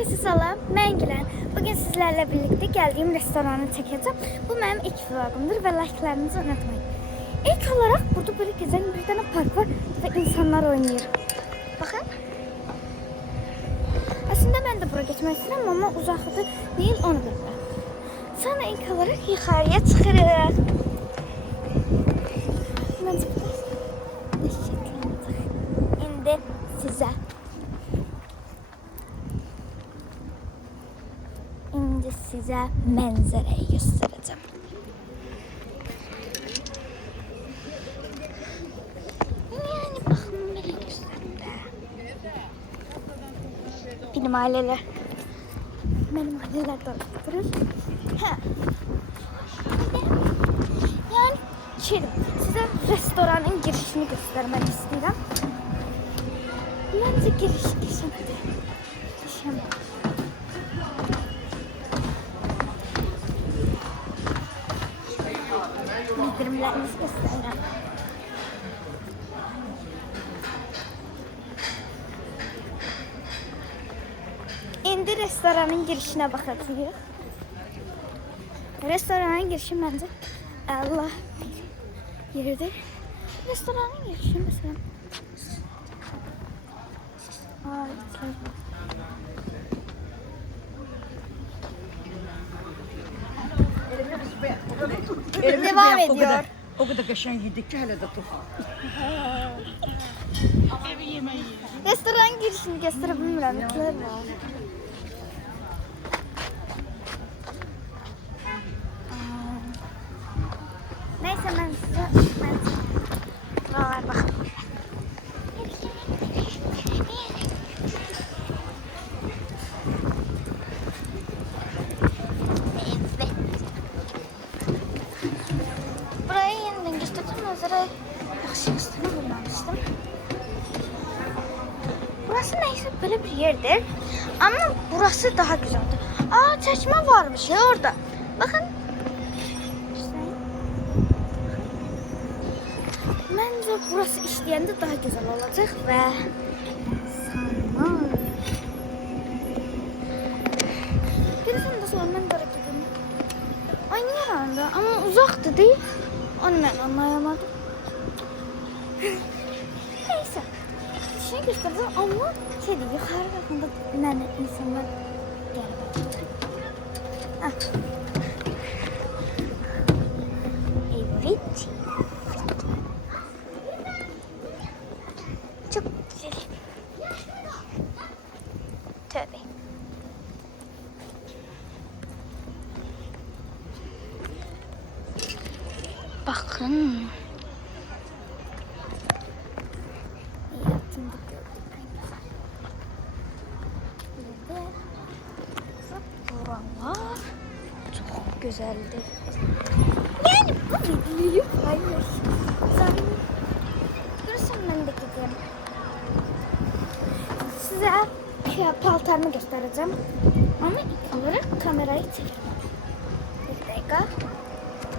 Herkese salam, ben Gülen. Bugün sizlerle birlikte geldiğim restoranı çekeceğim. Bu benim ilk vlogumdur ve like'larınızı unutmayın. İlk olarak burada böyle güzel bir tane park var ve insanlar oynuyor. Bakın. Aslında ben de buraya geçmek istedim ama uzakta değil, onu bilmiyorum. Sonra ilk olarak yukarıya çıkıyoruz. Şimdi size manzarayı göstereceğim. Yani bakın böyle göstereyim de. Benim aileler de durur. Yani size restoranın girişini göstermek istiyorum. Bence giriş geçemedi. Bildirimlerinizi göstereyim. Şimdi restoranın girişine bakacağız. Restoranın girişi bence Allah yeridir. Restoranın girişi mesela. Devam ediyor. O kadar kaşan yedik ki hala da tok. Restoran girişini gösterebilirim. Neyse ben size buralar bakalım. Burayı yeniden gösterdim. Manzarayı yaxşı gösterebilmemiştim. Burası neyse böyle bir yerdir. Ama burası daha güzeldir. Aa, çeşme varmış ya orada. Bakın. Bence burası işleyende daha güzel olacak ve sana. Birisini de sormam gerekiyor. Aynı yerinde ama uzaktı değil. Onu ben anlayamadım. Neyse. Şey göstereceğim ama yukarı bakımda yani insanlar geldi. Evet. Çok güzel. Tövbe. Bakın. Buralar çok güzeldir. Yani bu videoyu paylaş. Görürsün, ben de gideyim. Size paltarımı göstereceğim. Ama ilk olarak kamerayı çekelim. Bir dakika.